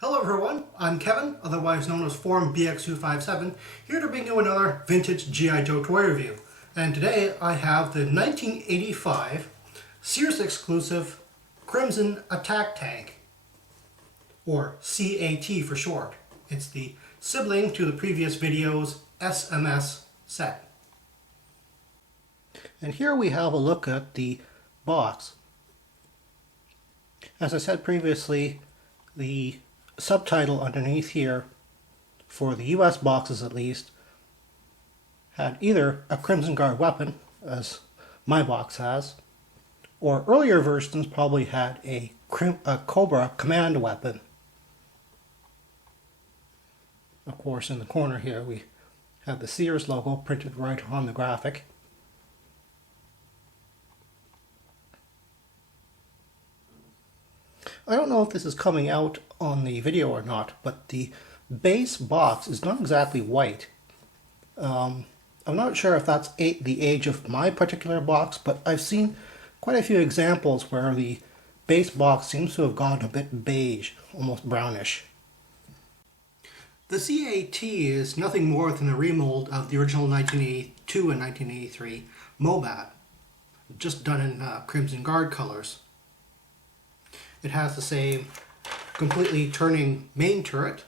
Hello everyone, I'm Kevin, otherwise known as Form BX257, here to bring you another vintage G.I. Joe toy review. And today I have the 1985 Sears exclusive Crimson Attack Tank, or C.A.T. for short. It's the sibling to the previous video's SMS set. And here we have a look at the box. As I said previously, the subtitle underneath here, for the US boxes at least, had either a Crimson Guard weapon, as my box has, or earlier versions probably had a Cobra command weapon. Of course, in the corner here we have the Sears logo printed right on the graphic. I don't know if this is coming out on the video or not, but the base box is not exactly white. I'm not sure if that's the age of my particular box, but I've seen quite a few examples where the base box seems to have gotten a bit beige, almost brownish. The C.A.T. is nothing more than a remold of the original 1982 and 1983 Mobat, just done in Crimson Guard colors. It has the same completely turning main turret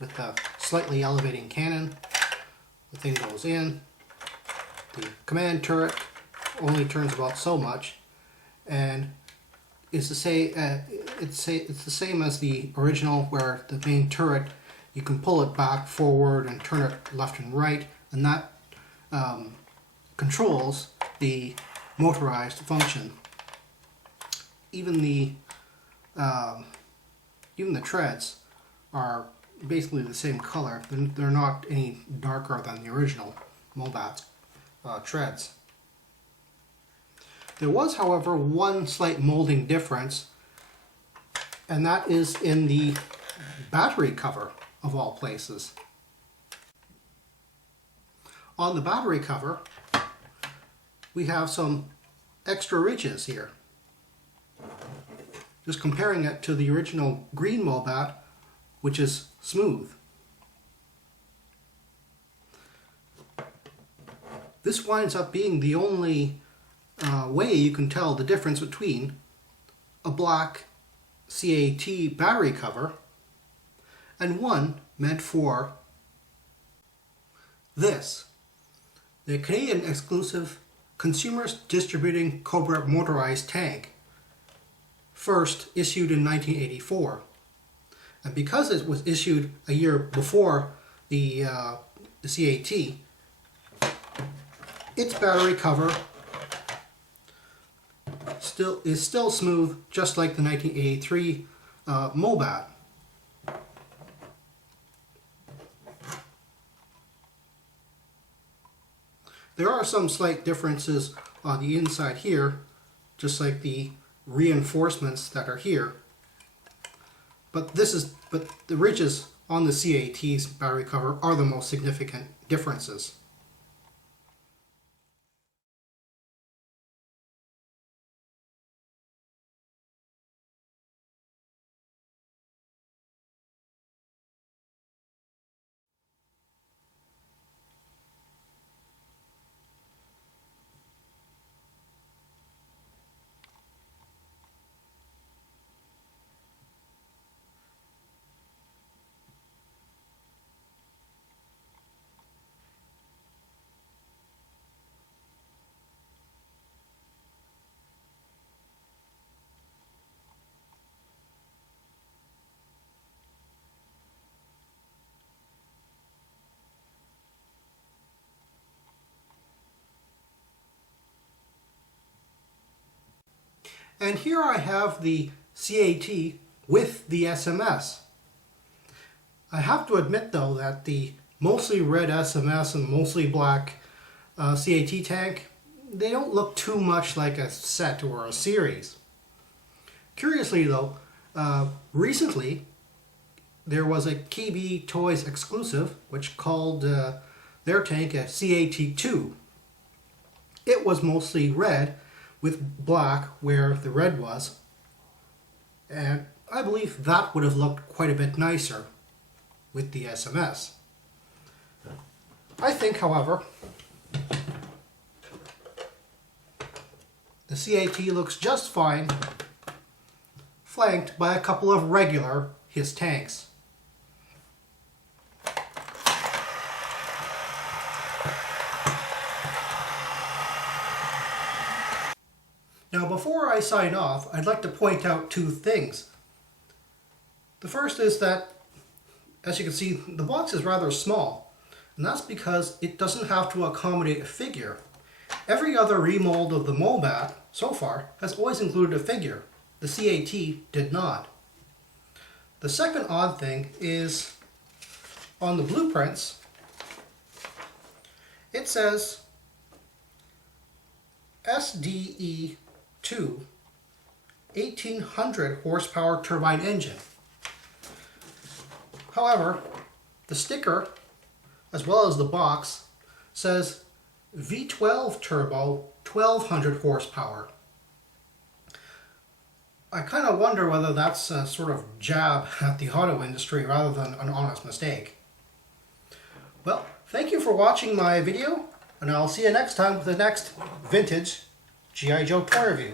with a slightly elevating cannon. The thing goes in. The command turret only turns about so much, and it's the same as the original, where the main turret you can pull it back, forward, and turn it left and right, and that controls the motorized function. Even the treads are basically the same color. They're not any darker than the original Mobat treads. There was, however, one slight molding difference, and that is in the battery cover, of all places. On the battery cover, we have some extra ridges here. Just comparing it to the original green Mobat, which is smooth. This winds up being the only way you can tell the difference between a black C.A.T. battery cover and one meant for this, the Canadian exclusive Consumers Distributing Cobra Motorized Tank, first issued in 1984. And because it was issued a year before the C.A.T., its battery cover is still smooth, just like the 1983 Mobat. There are some slight differences on the inside here, just like the reinforcements that are here. But the ridges on the C.A.T's battery cover are the most significant differences. And here I have the C.A.T. with the SMS. I have to admit though that the mostly red SMS and mostly black C.A.T. tank, they don't look too much like a set or a series. Curiously though, recently there was a KB Toys exclusive which called their tank a C.A.T. 2. It was mostly red with black where the red was, and I believe that would have looked quite a bit nicer with the SMS. I think, however, the C.A.T looks just fine, flanked by a couple of regular HISS tanks. Now, before I sign off, I'd like to point out two things. The first is that, as you can see, the box is rather small, and that's because it doesn't have to accommodate a figure. Every other remold of the MOBAT so far has always included a figure. The C.A.T did not. The second odd thing is, on the blueprints, it says SDE2 1800 horsepower turbine engine. However, the sticker, as well as the box, says V12 turbo 1200 horsepower. I kind of wonder whether that's a sort of jab at the auto industry rather than an honest mistake. Well, thank you for watching my video, and I'll see you next time with the next vintage G.I. Joe toy review.